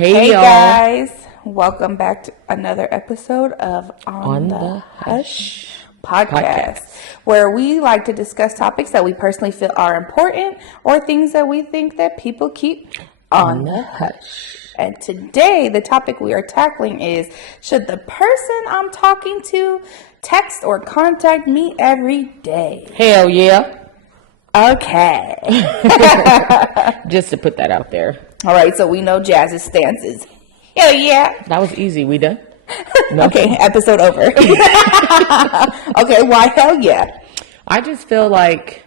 Hey y'all. Guys, welcome back to another episode of On the Hush podcast, where we like to discuss topics that we personally feel are important or things that we think that people keep on the hush. And today, the topic we are tackling is, should the person I'm talking to text or contact me every day? Hell yeah. Okay. Just to put that out there. All right, so we know Jazz's stances. Hell yeah. That was easy. We done? No. Okay, episode over. Okay, why hell yeah? I just feel like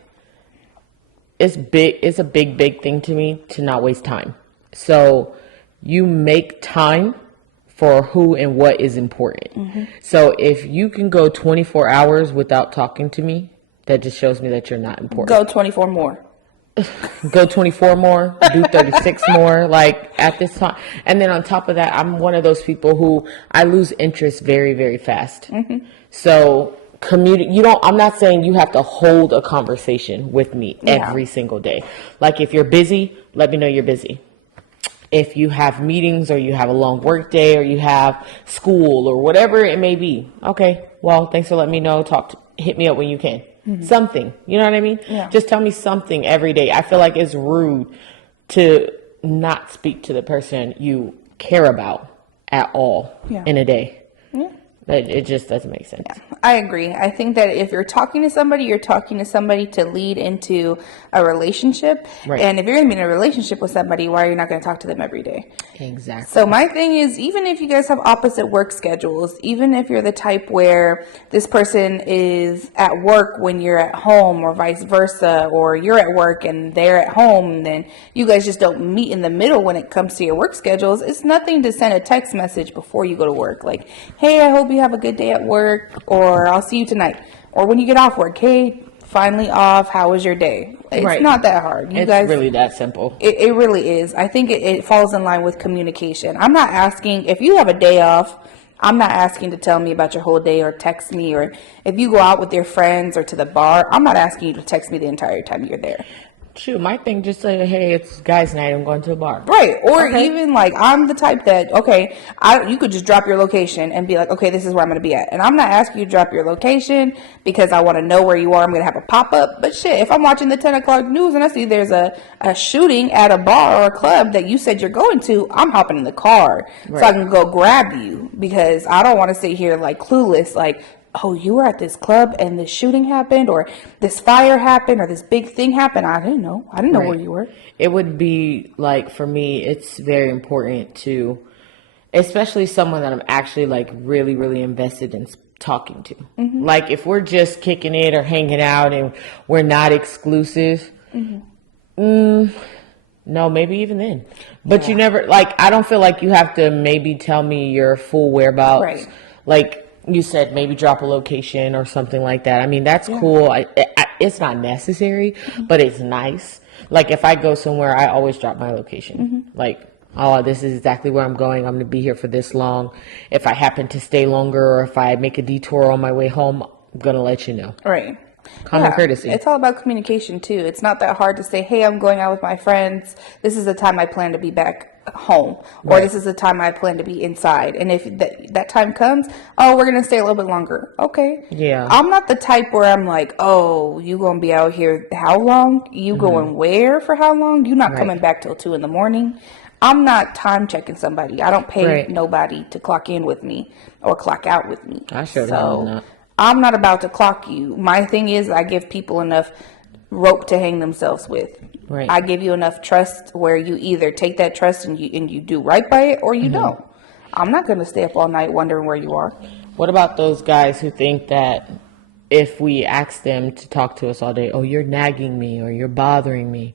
it's a big thing to me to not waste time. So you make time for who and what is important. Mm-hmm. So if you can go 24 hours without talking to me, that just shows me that you're not important. Go 24 more. Go 24 more, do 36 more, like at this time. And then on top of that, I'm one of those people who I lose interest very, very fast. Mm-hmm. So I'm not saying you have to hold a conversation with me every single day. Like if you're busy, let me know you're busy. If you have meetings or you have a long work day or you have school or whatever it may be. Okay, well, thanks for letting me know. Hit me up when you can. Mm-hmm. Something, you know what I mean? Yeah. Just tell me something every day. I feel like it's rude to not speak to the person you care about at all in a day. Yeah. It just doesn't make sense. Yeah, I agree. I think that if you're talking to somebody, you're talking to somebody to lead into a relationship. Right. And if you're going to be in a relationship with somebody, why are you not going to talk to them every day? Exactly. So my thing is, even if you guys have opposite work schedules, even if you're the type where this person is at work when you're at home or vice versa, or you're at work and they're at home, and then you guys just don't meet in the middle when it comes to your work schedules, it's nothing to send a text message before you go to work. Like, hey, I hope you have a good day at work, or I'll see you tonight. Or when you get off work, hey, finally off, how was your day? It's not that hard. It's really that simple. It really is. I think it falls in line with communication. I'm not asking, if you have a day off, I'm not asking to tell me about your whole day or text me, or if you go out with your friends or to the bar, I'm not asking you to text me the entire time you're there. True. My thing just say, hey, it's guys' night. I'm going to a bar. Right. Or even like, I'm the type that, you could just drop your location and be like, okay, this is where I'm going to be at. And I'm not asking you to drop your location because I want to know where you are. I'm going to have a pop-up. But shit, if I'm watching the 10 o'clock news and I see there's a shooting at a bar or a club that you said you're going to, I'm hopping in the car so I can go grab you, because I don't want to sit here like clueless, like, oh, you were at this club and this shooting happened, or this fire happened, or this big thing happened. I didn't know where you were. It would be like, for me, it's very important to, especially someone that I'm actually like really, really invested in talking to. Mm-hmm. Like if we're just kicking it or hanging out and we're not exclusive, no, maybe even then. But you never, like, I don't feel like you have to maybe tell me your full whereabouts. Right. Like, you said maybe drop a location or something like that. I mean, that's cool. It's not necessary, but it's nice. Like if I go somewhere, I always drop my location. Mm-hmm. Like, oh, this is exactly where I'm going. I'm going to be here for this long. If I happen to stay longer, or if I make a detour on my way home, I'm going to let you know. Right. Common courtesy. It's all about communication too. It's not that hard to say, hey, I'm going out with my friends. This is the time I plan to be back home, or this is the time I plan to be inside. And if that time comes, oh, we're gonna stay a little bit longer. Okay. Yeah. I'm not the type where I'm like, oh, you gonna be out here how long? You going where for how long? You not coming back till 2 a.m. I'm not time checking somebody. I don't pay nobody to clock in with me or clock out with me. I sure don't know. I'm not about to clock you. My thing is, I give people enough rope to hang themselves with. Right. I give you enough trust where you either take that trust and you do right by it, or you don't. I'm not going to stay up all night wondering where you are. What about those guys who think that if we ask them to talk to us all day, oh, you're nagging me or you're bothering me,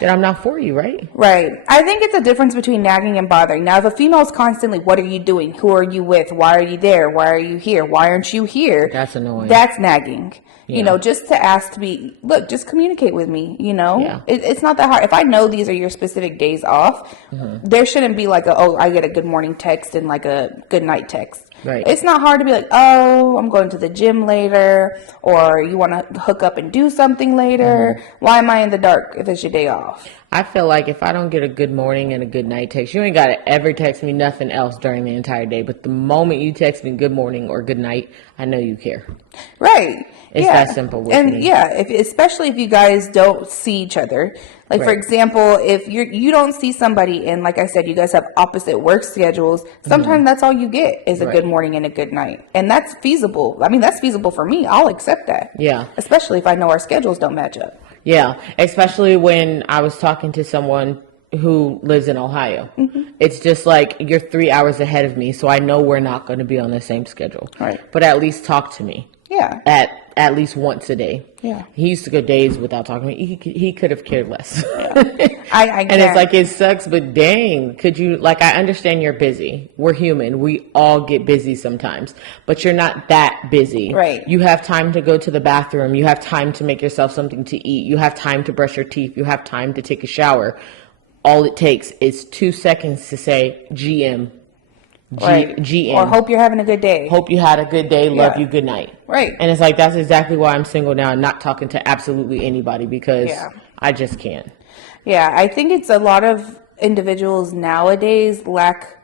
then I'm not for you, right? Right. I think it's a difference between nagging and bothering. Now, if a female is constantly, what are you doing? Who are you with? Why are you there? Why are you here? Why aren't you here? That's annoying. That's nagging. Yeah. You know, just to ask to be, look, just communicate with me, you know? Yeah. It's not that hard. If I know these are your specific days off, there shouldn't be like I get a good morning text and like a good night text. Right. It's not hard to be like, oh, I'm going to the gym later, or you want to hook up and do something later. Why am I in the dark if it's your day off? I feel like if I don't get a good morning and a good night text, you ain't got to ever text me nothing else during the entire day. But the moment you text me good morning or good night, I know you care. Right. It's that simple with and me. yeah, especially if you guys don't see each other. Like, for Right. example, if you don't see somebody and, like I said, you guys have opposite work schedules, sometimes that's all you get is a Right. good morning and a good night. And that's feasible. I mean, that's feasible for me. I'll accept that. Yeah. Especially if I know our schedules don't match up. Yeah, especially when I was talking to someone who lives in Ohio. It's just like you're 3 hours ahead of me, so I know we're not going to be on the same schedule. Right. But at least talk to me. Yeah. At least once a day. Yeah. He used to go days without talking to me. He could have cared less. I And it's like, it sucks, but dang, could you, like, I understand you're busy. We're human. We all get busy sometimes, but you're not that busy. Right. You have time to go to the bathroom. You have time to make yourself something to eat. You have time to brush your teeth. You have time to take a shower. All it takes is 2 seconds to say GM. Right. GM. Or hope you're having a good day. Hope you had a good day. Love Yeah. you. Good night. Right. And it's like, that's exactly why I'm single now and not talking to absolutely anybody because Yeah. I just can't. Yeah, I think it's a lot of individuals nowadays lack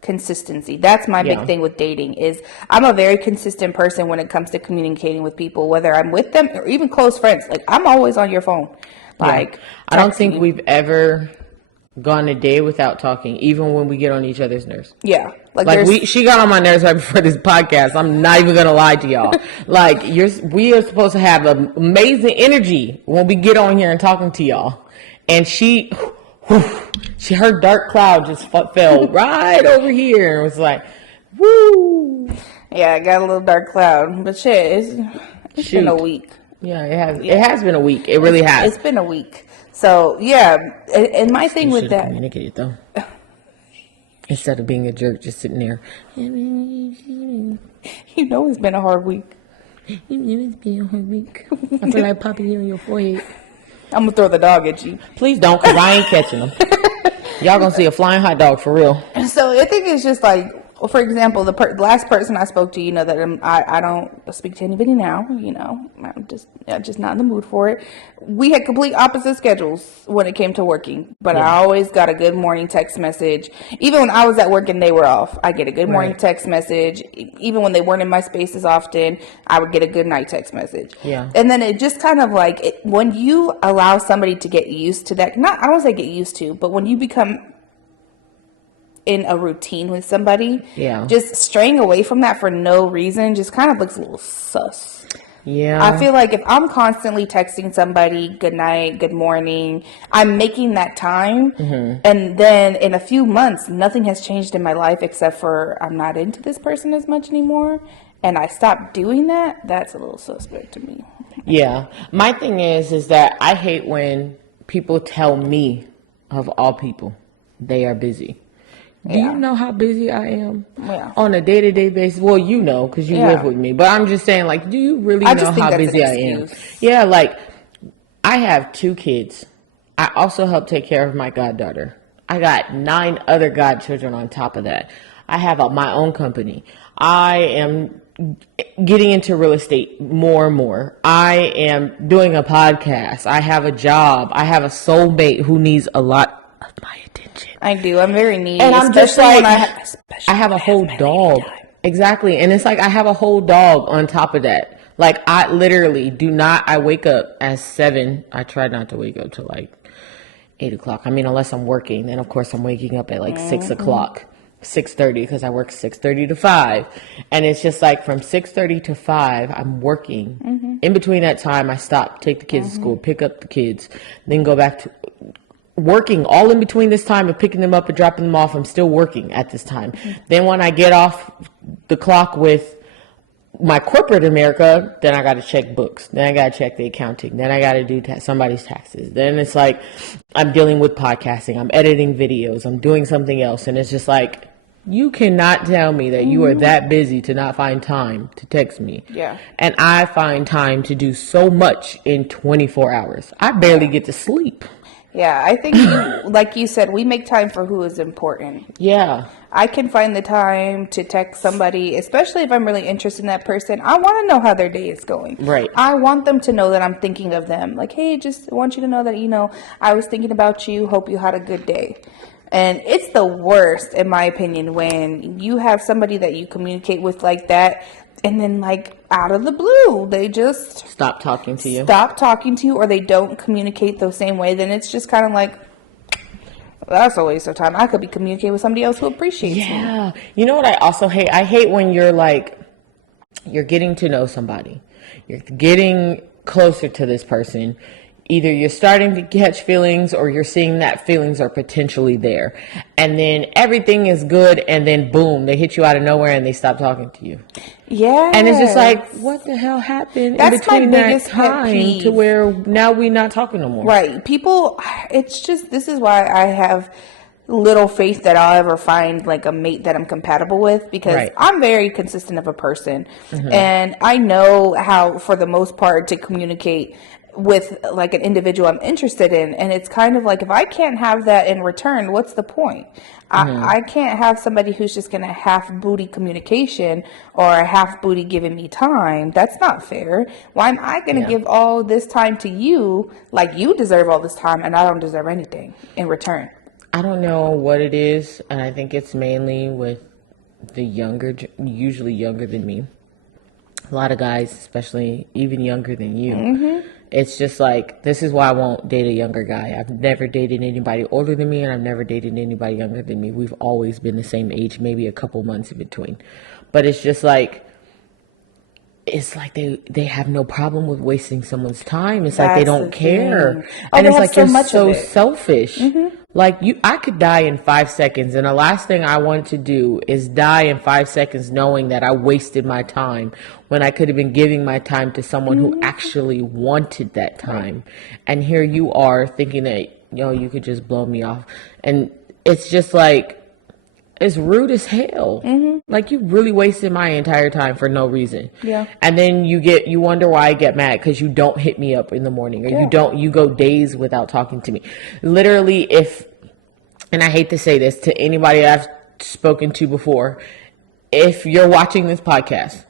consistency. That's my Yeah. big thing with dating is I'm a very consistent person when it comes to communicating with people, whether I'm with them or even close friends. Like, I'm always on your phone. Like, I don't texting think you. we've ever gone a day without talking, even when we get on each other's nerves. Yeah. Like Like she got on my nerves right before this podcast. I'm not even gonna lie to y'all. Like we are supposed to have amazing energy when we get on here and talking to y'all, and her dark cloud just fell right over here and was like, woo. Yeah, I got a little dark cloud. But shit, it's been a week. Yeah, it has. It has been a week. It really has. It's been a week. So, yeah. And my thing with that. Communicated though. Instead of being a jerk, just sitting there. You know it's been a hard week. It's been a hard week. I feel like popping you on your forehead. I'm going to throw the dog at you. Please don't, because I ain't catching them. Y'all gonna see a flying hot dog for real. So I think it's just like, for example, the last person I spoke to, that I don't speak to anybody now. I'm just not in the mood for it. We had complete opposite schedules when it came to working, but I always got a good morning text message. Even when I was at work and they were off, I get a good morning text message. Even when they weren't in my spaces often, I would get a good night text message. Yeah. And then it just kind of like when you allow somebody to get used to that. I don't say get used to, but when you become in a routine with somebody, just straying away from that for no reason just kind of looks a little sus. Yeah. I feel like if I'm constantly texting somebody good night, good morning, I'm making that time, and then in a few months nothing has changed in my life except for I'm not into this person as much anymore, and I stopped doing that. That's a little suspect to me. Yeah. My thing is that I hate when people tell me, of all people, they are busy. Do you know how busy I am on a day-to-day basis? Well, because you live with me. But I'm just saying, like, do you really know how busy I am? Yeah, like, I have 2 kids. I also help take care of my goddaughter. I got 9 other godchildren on top of that. I have my own company. I am getting into real estate more and more. I am doing a podcast. I have a job. I have a soulmate who needs a lot of my attention. I do. I'm very needy. And I'm just like, I have a whole dog. Time. Exactly. And it's like, I have a whole dog on top of that. Like, I literally I wake up at 7. I try not to wake up till like 8 o'clock. I mean, unless I'm working, then of course I'm waking up at like 6 o'clock, 6:30, because I work 6:30 to 5. And it's just like from 6:30 to 5, I'm working. In between that time, I stop, take the kids to school, pick up the kids, then go back to working. All in between this time of picking them up and dropping them off, I'm still working at this time. Then when I get off the clock with my corporate America, then I got to check books. Then I got to check the accounting. Then I got to do somebody's taxes. Then it's like I'm dealing with podcasting. I'm editing videos. I'm doing something else. And it's just like, you cannot tell me that you are that busy to not find time to text me. Yeah. And I find time to do so much in 24 hours. I barely get to sleep. Yeah, I think like you said, we make time for who is important. Yeah. I can find the time to text somebody, especially if I'm really interested in that person. I want to know how their day is going. Right. I want them to know that I'm thinking of them. Like, hey, just want you to know that, I was thinking about you. Hope you had a good day. And it's the worst, in my opinion, when you have somebody that you communicate with like that, and then like out of the blue, they just Stop talking to you. stop talking to you, or they don't communicate the same way. Then it's just kind of like, that's a waste of time. I could be communicating with somebody else who appreciates me. Yeah. You know what I also hate? I hate when you're getting to know somebody. You're getting closer to this person. Either you're starting to catch feelings or you're seeing that feelings are potentially there. And then everything is good, and then boom, they hit you out of nowhere and they stop talking to you. Yeah. And it's just like, what the hell happened That's in between my that biggest pet time peeve. to where now we're not talking no more? Right. People, it's just, this is why I have little faith that I'll ever find like a mate that I'm compatible with, because Right. I'm very consistent of a person. And I know how, for the most part, to communicate with like an individual I'm interested in. And it's kind of like, if I can't have that in return, what's the point? I can't have somebody who's just going to half booty communication or half booty giving me time. That's not fair. Why am I going to give all this time to you? Like, you deserve all this time and I don't deserve anything in return. I don't know what it is, and I think it's mainly with the usually younger than me. A lot of guys, especially even younger than you. It's just like, this is why I won't date a younger guy. I've never dated anybody older than me, and I've never dated anybody younger than me. We've always been the same age, maybe a couple months in between. But it's just like, they have no problem with wasting someone's time. It's like they That's don't the care. thing. Oh, And they it's have like, so you're much of so it. selfish. Like, I could die in 5 seconds, and the last thing I want to do is die in 5 seconds knowing that I wasted my time when I could have been giving my time to someone who actually wanted that time. And here you are thinking that, you could just blow me off. And it's just like, it's rude as hell. Like, you really wasted my entire time for no reason. Yeah. And then you wonder why I get mad because you don't hit me up in the morning, or you go days without talking to me. Literally, and I hate to say this to anybody I've spoken to before, if you're watching this podcast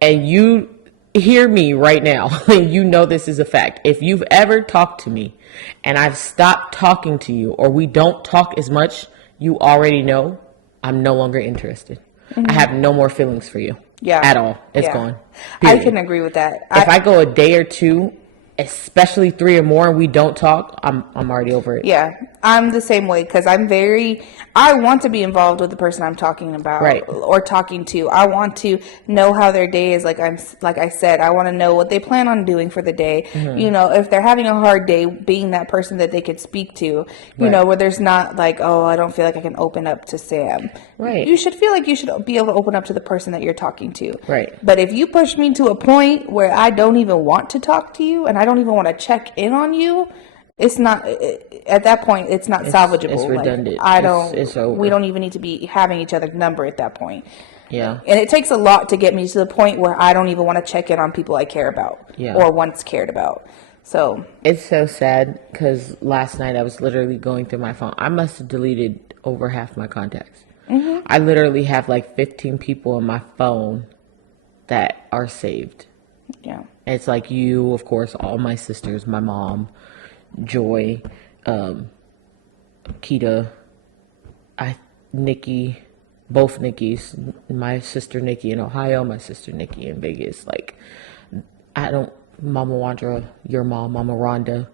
and you hear me right now, you know this is a fact. If you've ever talked to me and I've stopped talking to you, or we don't talk as much, you already know I'm no longer interested. I have no more feelings for you. Yeah. At all. It's Yeah. gone. I Period. can agree with that. If I go a day or two, especially 3 or more, and we don't talk, I'm already over it. Yeah, I'm the same way, because I want to be involved with the person I'm talking about, Right. or talking to. I want to know how their day is. Like I said, I want to know what they plan on doing for the day. If they're having a hard day, being that person that they could speak to, where there's not like, oh, I don't feel like I can open up to Sam. Right. You should feel like you should be able to open up to the person that you're talking to. Right. But if you push me to a point where I don't even want to talk to you, and I don't even want to check in on you, it's not, at that point, it's not salvageable. It's redundant. It's over. We don't even need to be having each other's number at that point. Yeah. And it takes a lot to get me to the point where I don't even want to check in on people I care about or once cared about. So It's so sad because last night I was literally going through my phone. I must have deleted over half my contacts. I literally have like 15 people on my phone that are saved. yeah. It's like you, of course, all my sisters, my mom, Joy, Keita, Nikki, both Nikki's, my sister Nikki in Ohio, my sister Nikki in Vegas. Like, Mama Wandra, your mom, Mama Rhonda.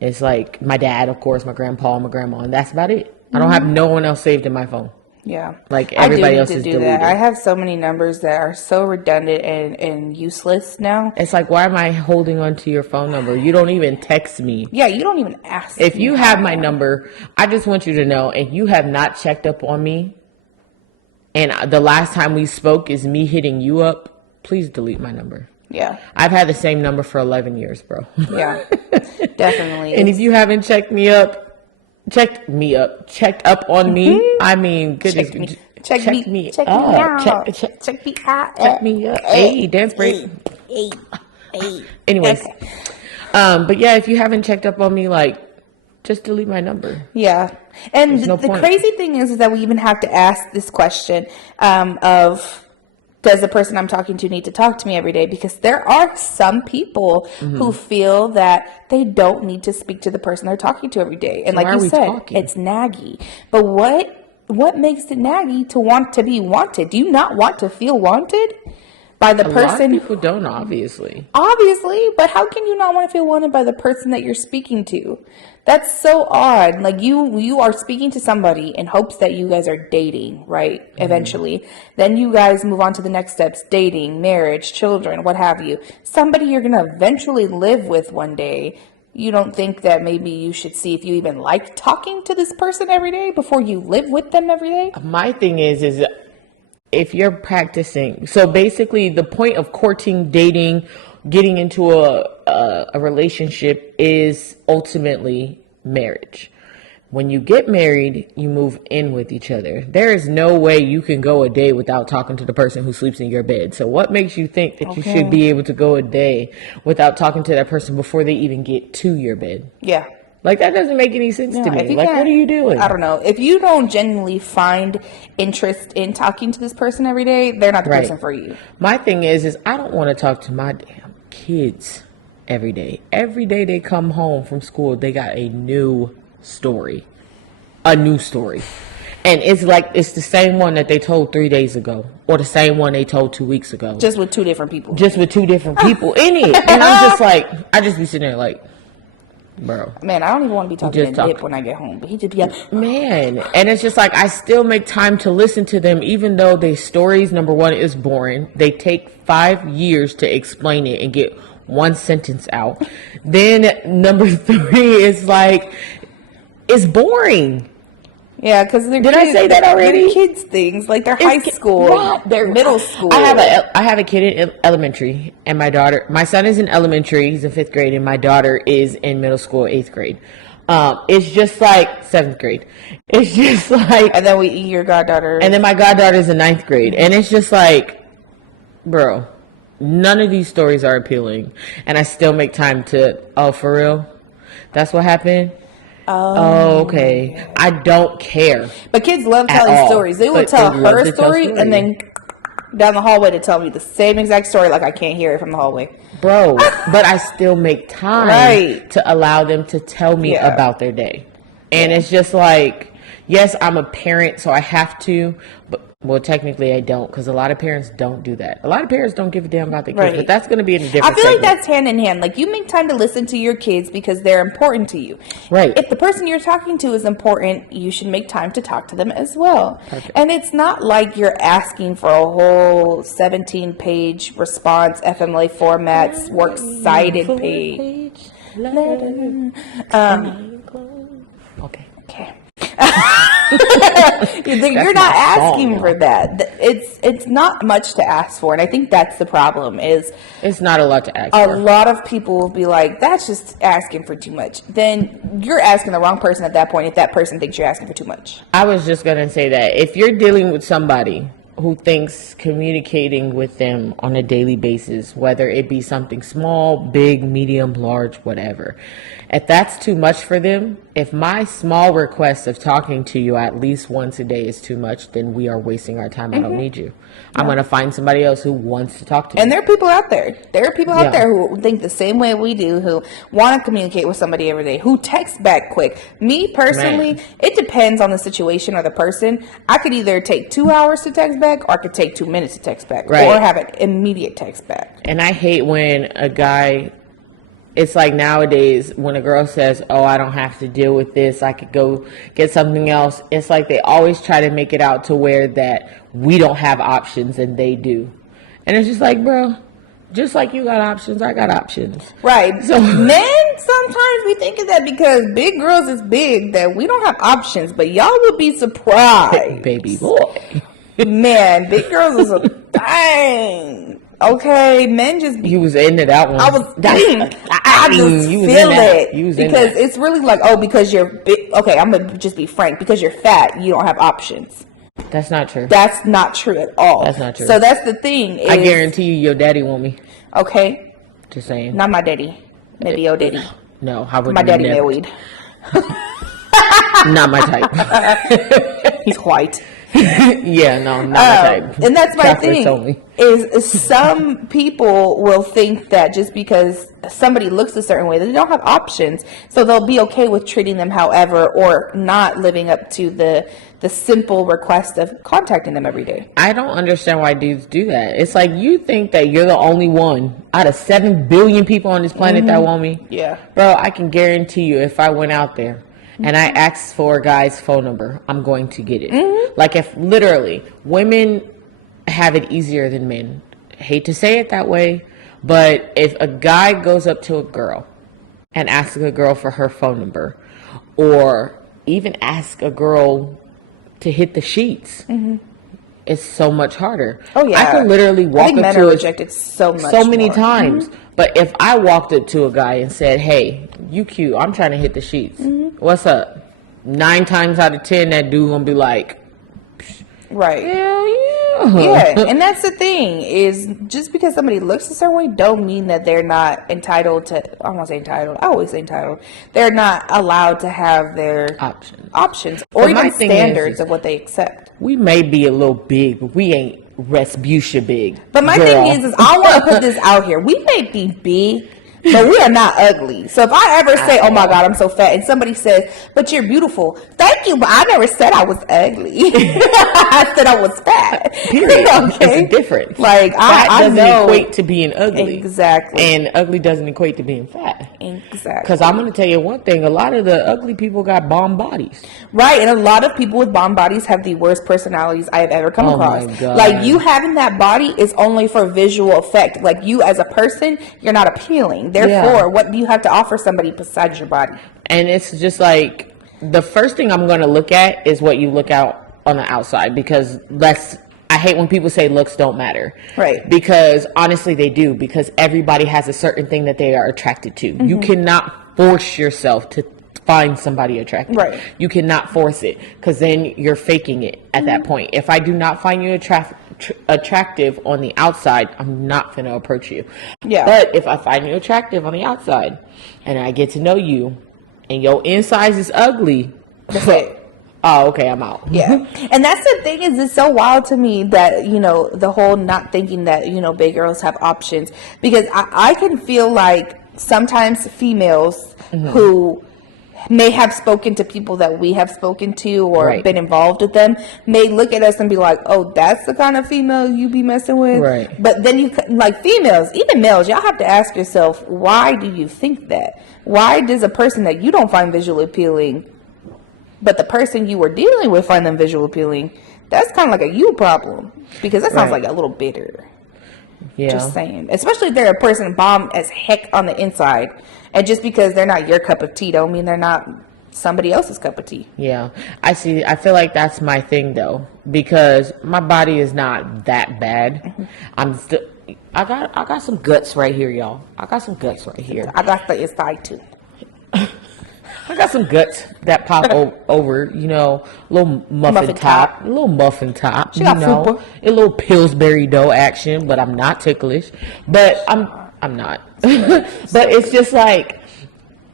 It's like my dad, of course, my grandpa, my grandma, and that's about it. I don't have no one else saved in my phone. Yeah. Like, everybody else I do is need to do deleted. that. I have so many numbers that are so redundant and useless now. It's like, why am I holding on to your phone number? You don't even text me. Yeah, you don't even ask If me you how have I my am. number, I just want you to know, if you have not checked up on me, and the last time we spoke is me hitting you up, please delete my number. Yeah. I've had the same number for 11 years, bro. Yeah. Definitely. And if you haven't checked up on me, I mean, goodness. Check me up. out. Check me out. check me up. Hey, dance break. Hey. Anyways. Okay. But yeah, if you haven't checked up on me, like, just delete my number. Yeah. And There's no the point. crazy thing is that we even have to ask this question of, does the person I'm talking to need to talk to me every day? Because there are some people who feel that they don't need to speak to the person they're talking to every day. And So why like are you we said, talking? it's naggy. But what makes it naggy to want to be wanted? Do you not want to feel wanted by the A lot of person? people don't, obviously. Obviously, but how can you not want to feel wanted by the person that you're speaking to? That's so odd. Like you are speaking to somebody in hopes that you guys are dating, right? Eventually. Then you guys move on to the next steps, dating, marriage, children, what have you. Somebody you're going to eventually live with one day. You don't think that maybe you should see if you even like talking to this person every day before you live with them every day? My thing is if you're practicing, so basically the point of courting, dating, getting into a relationship is ultimately marriage. When you get married, you move in with each other. There is no way you can go a day without talking to the person who sleeps in your bed. So what makes you think that you should be able to go a day without talking to that person before they even get to your bed? Yeah. Like, that doesn't make any sense to If me. you Like, can't- what are you doing? I don't know. If you don't genuinely find interest in talking to this person every day, they're not the Right. person for you. My thing is I don't want to talk to my damn kids every day. Every day they come home from school, they got a new story. And it's like, it's the same one that they told 3 days ago, or the same one they told 2 weeks ago. Just with two different people. Just with two different people in it. And I'm just like, I just be sitting there like, bro. Man, I don't even want to be talking just to Dip talk. when I get home. But he just be like, Man. And it's just like, I still make time to listen to them, even though their stories, number one, is boring. They take 5 years to explain it and get one sentence out. Then number 3 is like, it's boring. yeah, because they're Did I say that already? They're kids things. Like they're high school. What? They're middle school. I have a kid in elementary, and my son is in elementary. He's in 5th grade, and my daughter is in middle school, 8th grade. It's just like 7th grade. It's just like, And then your goddaughter. and then my goddaughter is in 9th grade, and it's just like, bro, none of these stories are appealing, and I still make time to. Oh, for real? That's what happened. Oh, okay. I don't care. But kids love At telling all. stories. They will But tell they love her to tell story stories. and then down the hallway to tell me the same exact story like I can't hear it from the hallway. Bro, but I still make time Right. to allow them to tell me Yeah. about their day. And it's just like, yes, I'm a parent, so I have to, but well, technically I don't, because a lot of parents don't do that. A lot of parents don't give a damn about their kids, Right. but that's going to be in a different I feel segment. like that's hand in hand. Like you make time to listen to your kids because they're important to you. Right. If the person you're talking to is important, you should make time to talk to them as well. Perfect. And it's not like you're asking for a whole 17-page response, FMLA formats, works cited page. Okay. Okay. You're not my song, asking y'all. for that. It's not much to ask for, and I think that's the problem. Is It's not a lot to ask a for. lot of people will be like, "That's just asking for too much." Then you're asking the wrong person at that point. If that person thinks you're asking for too much, I was just going to say that if you're dealing with somebody who thinks communicating with them on a daily basis, whether it be something small, big, medium, large, whatever, if that's too much for them, if my small request of talking to you at least once a day is too much, then we are wasting our time. I don't need you. I'm going to find somebody else who wants to talk to me. and there are people out there. There are people out Yeah. there who think the same way we do, who want to communicate with somebody every day, who text back quick. Me personally, Man. it depends on the situation or the person. I could either take 2 hours to text back, or I could take 2 minutes to text back, Right. or have an immediate text back. And I hate when a guy, it's like nowadays when a girl says, oh, I don't have to deal with this, I could go get something else. It's like they always try to make it out to where that we don't have options and they do. And it's just like, bro, just like you got options, I got options. Right. So- Men, sometimes we think of that because big girls is big, that we don't have options, but y'all would be surprised. Baby boy. Man, big girls is a thing. Okay, men just be. You was into that one. I was. I just You was feel in that. it You was in because that. it's really like, oh, because you're big. Okay, I'm gonna just be frank. Because you're fat, you don't have options. That's not true. That's not true at all. That's not true. So that's the thing. I is- guarantee you your daddy want me. Okay, Just saying. not my daddy. Maybe your daddy. No, how would My you daddy never? married. Not my type. He's white. Yeah, no, not my type. And that's my Catholics thing. only. Is some people will think that just because somebody looks a certain way, that they don't have options, so they'll be okay with treating them however, or not living up to the simple request of contacting them every day. I don't understand why dudes do that. It's like you think that you're the only one out of 7 billion people on this planet that want me. Yeah. Bro, I can guarantee you if I went out there and I asked for a guy's phone number, I'm going to get it. Like, if literally women have it easier than men. I hate to say it that way, but if a guy goes up to a girl and asks a girl for her phone number, or even ask a girl to hit the sheets, it's so much harder. Oh yeah, I can literally walk I think up men to are a, rejected so many more. times. But if I walked up to a guy and said, "Hey, you cute, I'm trying to hit the sheets. What's up?" 9 times out of 10, that dude gonna be like, Right. "Hell yeah." Yeah, and that's the thing, is just because somebody looks a certain way don't mean that they're not entitled to, I don't want to say entitled, I always say entitled, they're not allowed to have their options or But my even thing standards is of what they accept. We may be a little big, but we ain't Respucia big. But my girl. thing is I want to put this out here. We may be big, but we are not ugly. So if I ever say, "Oh my God, I'm so fat," and somebody says, "But you're beautiful," thank you, but I never said I was ugly. I said I was fat. Period. Okay? It's a difference. Like, fat I doesn't know. equate to being ugly. Exactly. And ugly doesn't equate to being fat. Exactly. Because I'm going to tell you one thing. A lot of the ugly people got bomb bodies. Right, and a lot of people with bomb bodies have the worst personalities I have ever come across. My God. Like, you having that body is only for visual effect. Like, you as a person, you're not appealing. Therefore, what do you have to offer somebody besides your body? And it's just like, the first thing I'm going to look at is what you look out on the outside. Because I hate when people say looks don't matter. Right. Because honestly they do. Because everybody has a certain thing that they are attracted to. You cannot force yourself to find somebody attractive. Right. You cannot force it. Because then you're faking it at that point. If I do not find you attractive on the outside, I'm not going to approach you. Yeah. But if I find you attractive on the outside and I get to know you and your insides is ugly, That's it. oh, okay, I'm out. Yeah. And that's the thing, is it's so wild to me that, the whole not thinking that, big girls have options. Because I can feel like sometimes females who may have spoken to people that we have spoken to or been involved with them may look at us and be like, "Oh, that's the kind of female you be messing with." Right. But then like females, even males, y'all have to ask yourself, why do you think that? Why does a person that you don't find visually appealing, but the person you were dealing with find them visually appealing? That's kind of like a you problem, because that sounds like a little bitter. Yeah. Just saying. Especially if they're a person bomb as heck on the inside. And just because they're not your cup of tea don't mean they're not somebody else's cup of tea. Yeah. I feel like that's my thing though. Because my body is not that bad. I got some guts right here, y'all. I got some guts right here. I got the inside too. I got some guts that pop over, little muffin top. A little muffin top. She got fupa. A little Pillsbury dough action, but I'm not ticklish. But I'm not. But it's just like,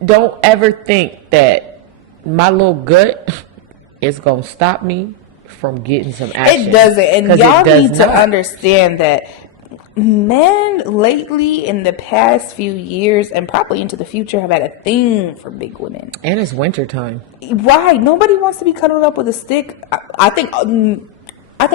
don't ever think that my little gut is going to stop me from getting some action. It doesn't. And y'all need to understand that men lately in the past few years and probably into the future have had a thing for big women. And it's wintertime. Right. Nobody wants to be cuddled up with a stick. I think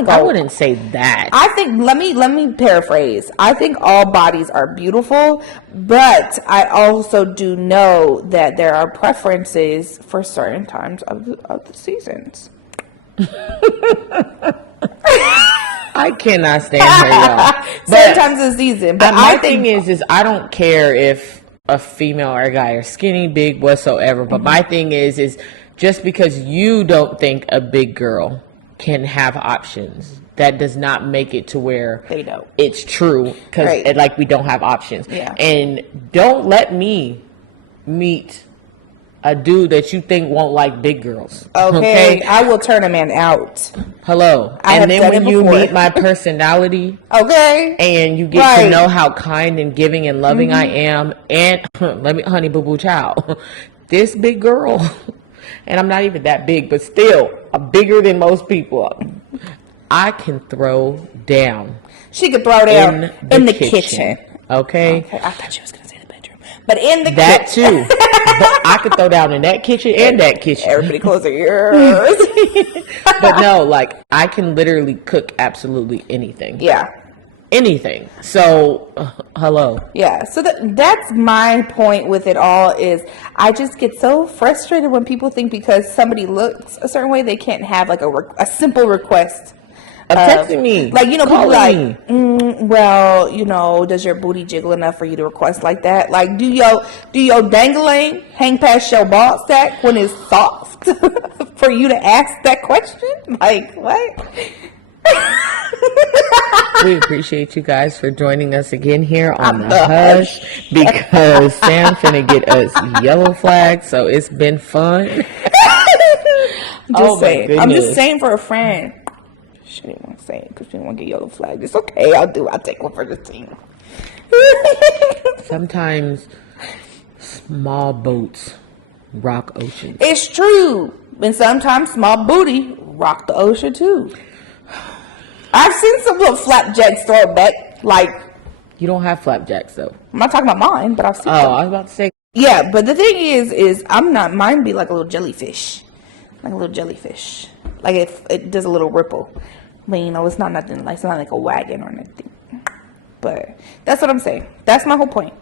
I wouldn't say that. I think, let me paraphrase. I think all bodies are beautiful, but I also do know that there are preferences for certain times of the seasons. I cannot stand her, y'all. Certain times of the season. But my thing is I don't care if a female or a guy are skinny, big, whatsoever. But my thing is just because you don't think a big girl can have options, that does not make it to where they don't. It's true, because like we don't have options. Yeah. And don't let me meet a dude that you think won't like big girls. Okay? I will turn a man out. Hello. And then when you meet my personality, and you get to know how kind and giving and loving I am, and let me, honey boo boo child, this big girl, and I'm not even that big, but still, I'm bigger than most people. I can throw down. She could throw down in the kitchen. Okay? I thought she was going to say the bedroom. But in the that kitchen. too. But I could throw down in that kitchen and that kitchen. Everybody close their ears. But no, like, I can literally cook absolutely anything. Yeah. Anything. So, hello. Yeah. So that's my point with it all is I just get so frustrated when people think because somebody looks a certain way, they can't have like a simple request. Of texting me. Like, you know, people calling like, well, you know, does your booty jiggle enough for you to request like that? Like, do your dangling hang past your ball sack when it's soft for you to ask that question? Like, what? We appreciate you guys for joining us again here on the Hush, because Sam finna get us yellow flags, so it's been fun. I'm just saying for a friend. She didn't want to say it because she didn't want to get yellow flagged. It's okay. I'll take one for the team. Sometimes small boats rock oceans. It's true. And sometimes small booty rock the ocean too. I've seen some little flapjacks throw back. Like, you don't have flapjacks though. I'm not talking about mine, but I've seen them. I was about to say. Yeah, but the thing is I'm not. Mine be like a little jellyfish. Like a little jellyfish. Like it does a little ripple. But, you know, it's not nothing like, it's not like a wagon or anything. But that's what I'm saying. That's my whole point.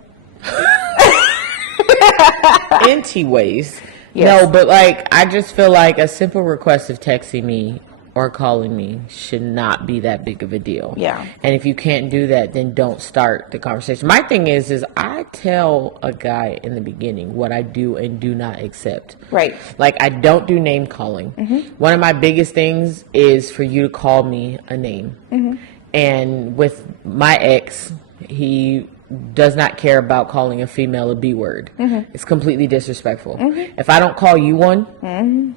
AntiWaste. Yes. No, but like, I just feel like a simple request of texting me or calling me should not be that big of a deal. Yeah. And if you can't do that, then don't start the conversation. My thing is I tell a guy in the beginning what I do and do not accept. Right. Like, I don't do name calling. Mm-hmm. One of my biggest things is for you to call me a name. Mm-hmm. And with my ex, he does not care about calling a female a B word. Mm-hmm. It's completely disrespectful. Mm-hmm. If I don't call you one,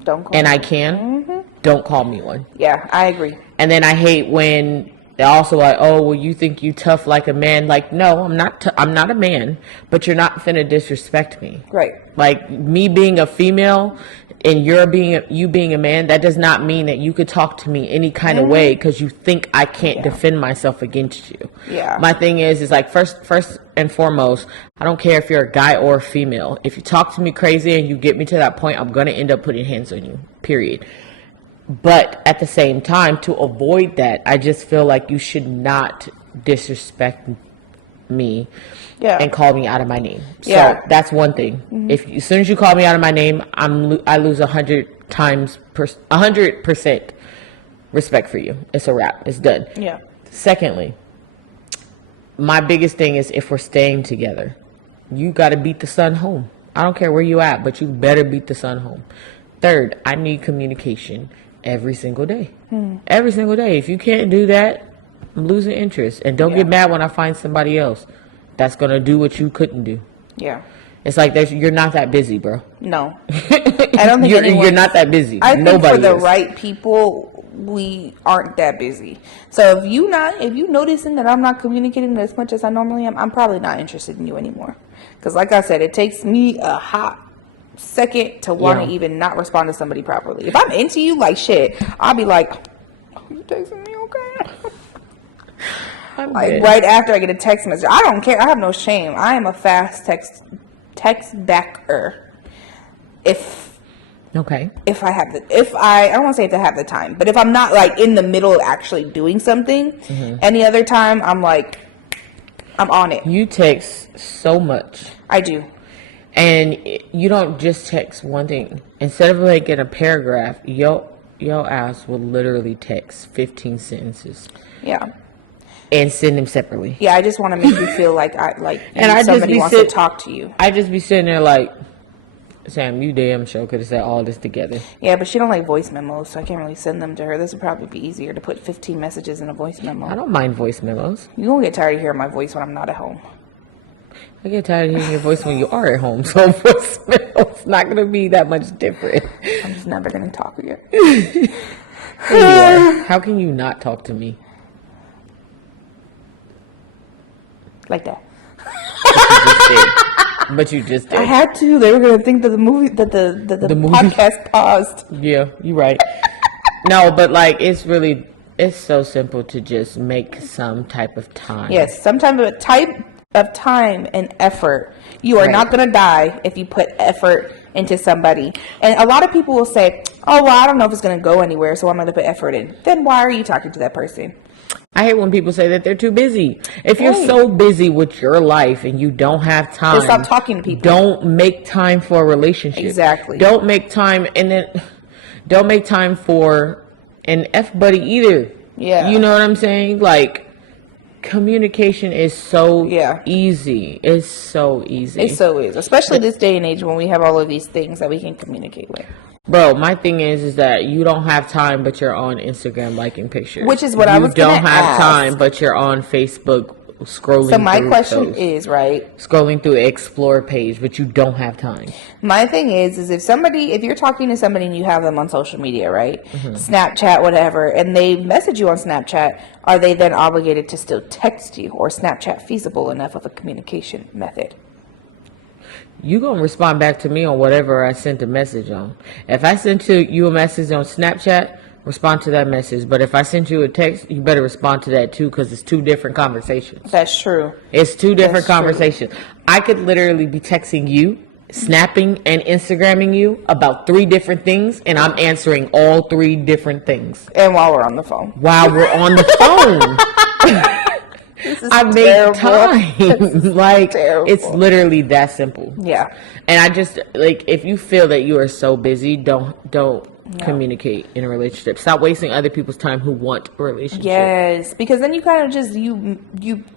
don't call and me. I can, don't call me one. Yeah, I agree. And then I hate when they're also like, oh, well, you think you tough like a man. Like, no, I'm not. I'm not a man, but you're not finna disrespect me. Right. Like, me being a female and you being a man, that does not mean that you could talk to me any kind of way because you think I can't defend myself against you. Yeah. My thing is like, first and foremost, I don't care if you're a guy or a female. If you talk to me crazy and you get me to that point, I'm going to end up putting hands on you, period. But at the same time, to avoid that, I just feel like you should not disrespect me and call me out of my name. So that's one thing. Mm-hmm. If as soon as you call me out of my name, I lose 100% respect for you. It's a wrap. It's done. Yeah. Secondly, my biggest thing is if we're staying together, you got to beat the sun home. I don't care where you at, but you better beat the sun home. Third, I need communication every single day. Every single day. If you can't do that, I'm losing interest. And don't get mad when I find somebody else that's going to do what you couldn't do. Yeah. It's like you're not that busy, bro. No. I don't think you're not that busy. I think Nobody for the is. right people, we aren't that busy. So if you noticing that I'm not communicating as much as I normally am, I'm probably not interested in you anymore. Because like I said, it takes me a hot second to want to even not respond to somebody properly. If I'm into you, like shit, I'll be like, oh, you texting me, okay? Like right after I get a text message, I don't care. I have no shame. I am a fast text backer. If I have I don't want to say if I have the time, but if I'm not like in the middle of actually doing something, any other time I'm like, I'm on it. You text so much. I do. And you don't just text one thing. Instead of like in a paragraph, your ass will literally text 15 sentences. Yeah. And send them separately. Yeah, I just want to make you feel like somebody wants to talk to you. I just be sitting there like, Sam, you damn sure could have said all this together. Yeah, but she don't like voice memos, so I can't really send them to her. This would probably be easier to put 15 messages in a voice memo. I don't mind voice memos. You're going to get tired of hearing my voice when I'm not at home. I get tired of hearing your voice when you are at home, so voice memo's not going to be that much different. I'm just never going to talk again. Here you are. How can you not talk to me? Like that. But you just I did. had to. They were gonna think that the movie that the movie? podcast paused. Yeah, you're right. No, but like it's so simple to just make some type of time. Yes, some type of time and effort. You are Right. not gonna die if you put effort into somebody. And a lot of people will say, "Oh, well, I don't know if it's gonna go anywhere, so I'm gonna put effort in." Then why are you talking to that person? I hate when people say that they're too busy. If you're Right. so busy with your life and you don't have time, Then stop talking to people. Don't make time for a relationship. Exactly. Don't make time, and then don't make time for an F buddy either. Yeah. You know what I'm saying? Like, communication is so easy. It's so easy. It so is, especially this day and age when we have all of these things that we can communicate with. Bro, my thing is that you don't have time, but you're on Instagram liking pictures. Which is what I was gonna You don't have ask. time, but you're on Facebook scrolling. So my through question those. is, right? Scrolling through Explore page, but you don't have time. My thing is if you're talking to somebody and you have them on social media, right? Snapchat, whatever, and they message you on Snapchat, are they then obligated to still text you, or Snapchat feasible enough of a communication method? You gonna respond back to me on whatever I sent a message on. If I sent you a message on Snapchat, respond to that message. But if I sent you a text, you better respond to that too, because it's two different conversations. That's true. It's two different That's true. conversations. I could literally be texting you, snapping and Instagramming you about 3 different things, and I'm answering all 3 different things And while we're on the phone. while we're on the phone. This is I make terrible. time. Like, terrible. it's literally that simple. Yeah. And I just, like, if you feel that you are so busy, don't communicate in a relationship. Stop wasting other people's time who want a relationship. Yes, because then you kind of just you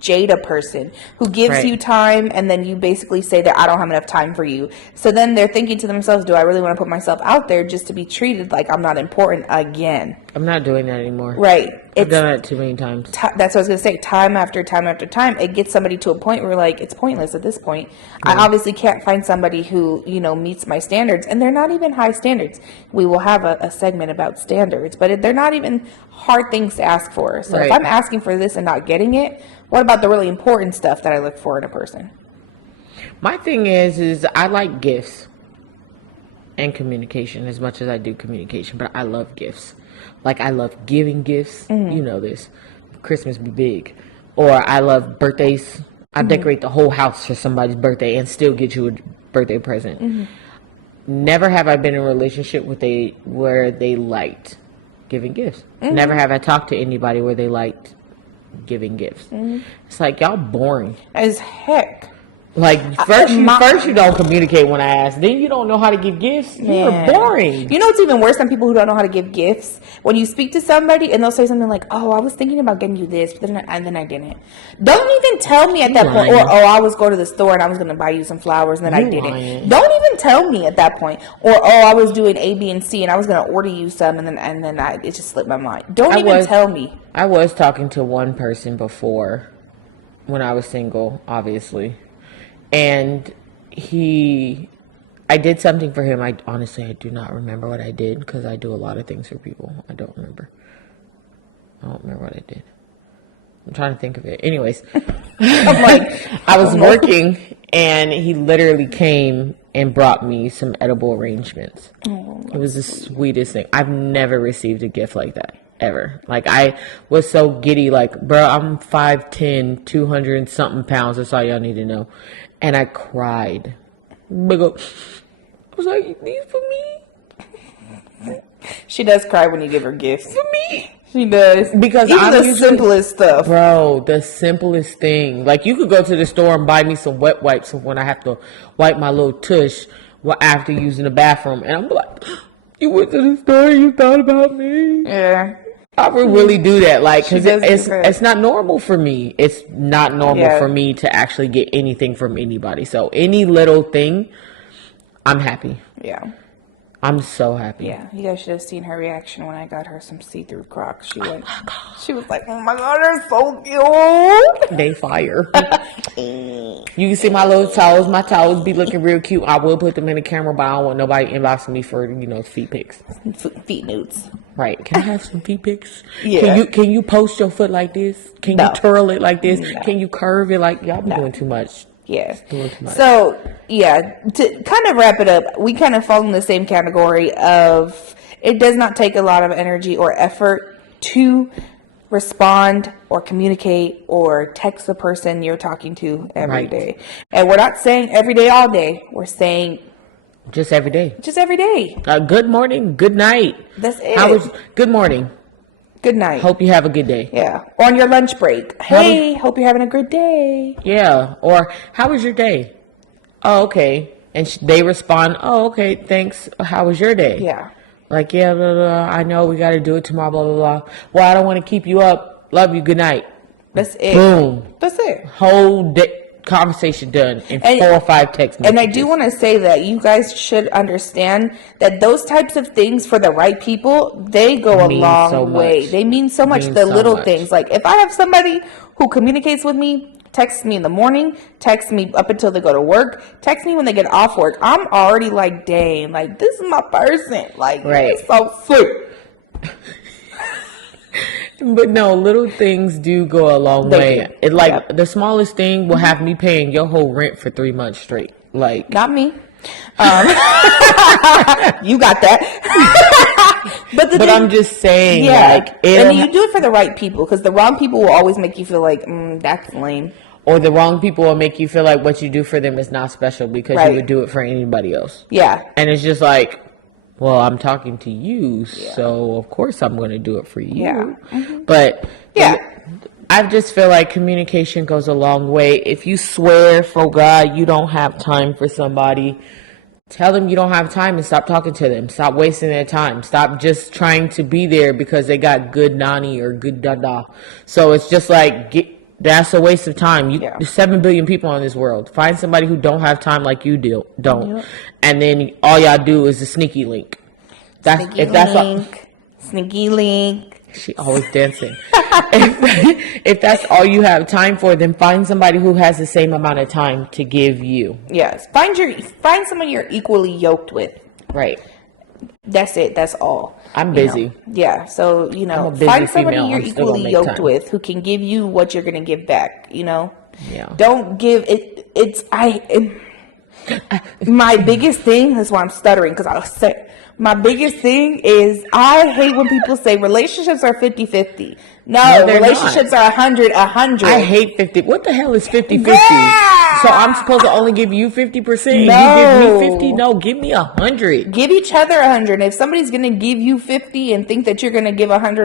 jade a person who gives Right. you time, and then you basically say that I don't have enough time for you. So then they're thinking to themselves, do I really want to put myself out there just to be treated like I'm not important again? I'm not doing that anymore. Right. I've done that too many times. That's what I was going to say. Time after time after time, it gets somebody to a point where like it's pointless at this point. I obviously can't find somebody who, meets my standards, and they're not even high standards. We will have a segment about standards, but they're not even hard things to ask for. So if Right. I'm asking for this and not getting it, what about the really important stuff that I look for in a person? My thing is I like gifts and communication as much as I do communication, but I love gifts. Like, I love giving gifts. You know this. Christmas be big. Or I love birthdays. I decorate the whole house for somebody's birthday and still get you a birthday present. Never have I been in a relationship where they liked giving gifts. Never have I talked to anybody where they liked giving gifts. It's like, y'all boring. As heck. Like, first you don't communicate when I ask. Then you don't know how to give gifts. You're Man. boring. You know what's even worse than people who don't know how to give gifts? When you speak to somebody and they'll say something like, "Oh, I was thinking about getting you this, but then I didn't." Don't even tell me at that point. Or, lying. "Oh, I was going to the store and I was going to buy you some flowers and then I You didn't." lying. Don't even tell me at that point. Or, "Oh, I was doing A, B, and C and I was going to order you some and then it just slipped my mind." Don't even tell me. I was talking to one person before when I was single, obviously. And I did something for him. I do not remember what I did because I do a lot of things for people. I don't remember what I did. I'm trying to think of it. Anyways, I'm like, I was working and he literally came and brought me some edible arrangements. It was the sweetest thing. I've never received a gift like that. Ever. Like, I was so giddy, like, bro, I'm 5'10", 200 and something pounds. That's all y'all need to know. And I cried. I was like, these for me? she does cry when you give her gifts. For me? She does. Because even I'm the usually- simplest stuff. Bro, the simplest thing. Like, you could go to the store and buy me some wet wipes when I have to wipe my little tush after using the bathroom. And I'm like, you went to the store, you thought about me. Yeah. I would really do that, like, because She does do that. it's not normal for me. It's not normal Yeah. for me to actually get anything from anybody. So any little thing, I'm happy. Yeah. I'm so happy. Yeah, you guys should have seen her reaction when I got her some see-through Crocs. She was like, "Oh my god, they're so cute." They fire. You can see my little toes. My toes be looking real cute. I will put them in the camera, but I don't want nobody inboxing me for, feet pics. Feet nudes. Right. Can I have some feet pics? Yeah. Can you post your foot like this? Can No. you twirl it like this? No. Can you curve it like y'all be doing too much? Yes. Doing too much. So, yeah, to kind of wrap it up, we kind of fall in the same category of it does not take a lot of energy or effort to respond or communicate or text the person you're talking to every Right. day. And we're not saying every day, all day. We're saying Just every day. just every day. Good morning, good night. That's it. Good morning. Good night. Hope you have a good day. Yeah. Or on your lunch break. Hey, hope you're having a good day. Yeah. Or how was your day? Oh, okay. And they respond, oh, okay, thanks. How was your day? Yeah. Like, yeah, blah, blah, I know we got to do it tomorrow, blah, blah, blah. Well, I don't want to keep you up. Love you. Good night. That's it. Boom. That's it. Whole day, conversation done in 4 or 5 text messages. And I do want to say that you guys should understand that those types of things for the right people, they go a Mean long so way. much. They mean so much. Mean The so little much. things. Like if I have somebody who communicates with me, texts me in the morning, texts me up until they go to work, texts me when they get off work, I'm already like, dang, like this is my person. Like, Right. it's so sweet. But no, little things do go a long They way. do. It like Yep. the smallest thing will have me paying your whole rent for 3 months straight. Like, Not me. You got that. But but I'm just saying, yeah. like, And then you do it for the right people because the wrong people will always make you feel like, that's lame. or the wrong people will make you feel like what you do for them is not special because Right. you would do it for anybody else. Yeah. And it's just like, well, I'm talking to you, so of course I'm going to do it for you. Yeah. But Yeah. I just feel like communication goes a long way. If you swear for God you don't have time for somebody, tell them you don't have time and stop talking to them. Stop wasting their time. Stop just trying to be there because they got good nani or good dada. So it's just like, that's a waste of time. There's 7 billion people in this world. Find somebody who don't have time like you don't. Yep. And then all y'all do is a sneaky link. Sneaky link. She always dancing. if that's all you have time for, then find somebody who has the same amount of time to give you. Yes. Find someone you're equally yoked with. Right. That's it. That's all. I'm You busy. know? Yeah. So, I'm a busy find somebody female. you're I'm still gonna equally make yoked time. with who can give you what you're going to give back, Yeah. Don't give it. My biggest thing, that's why I'm stuttering because I was saying, my biggest thing is I hate when people say relationships are 50-50. No, they're relationships are 100-100. I hate 50. What the hell is 50-50? Yeah. So I'm supposed to only give you 50%? No. You give me 50? No, give me 100. Give each other 100. If somebody's going to give you 50 and think that you're going to give 100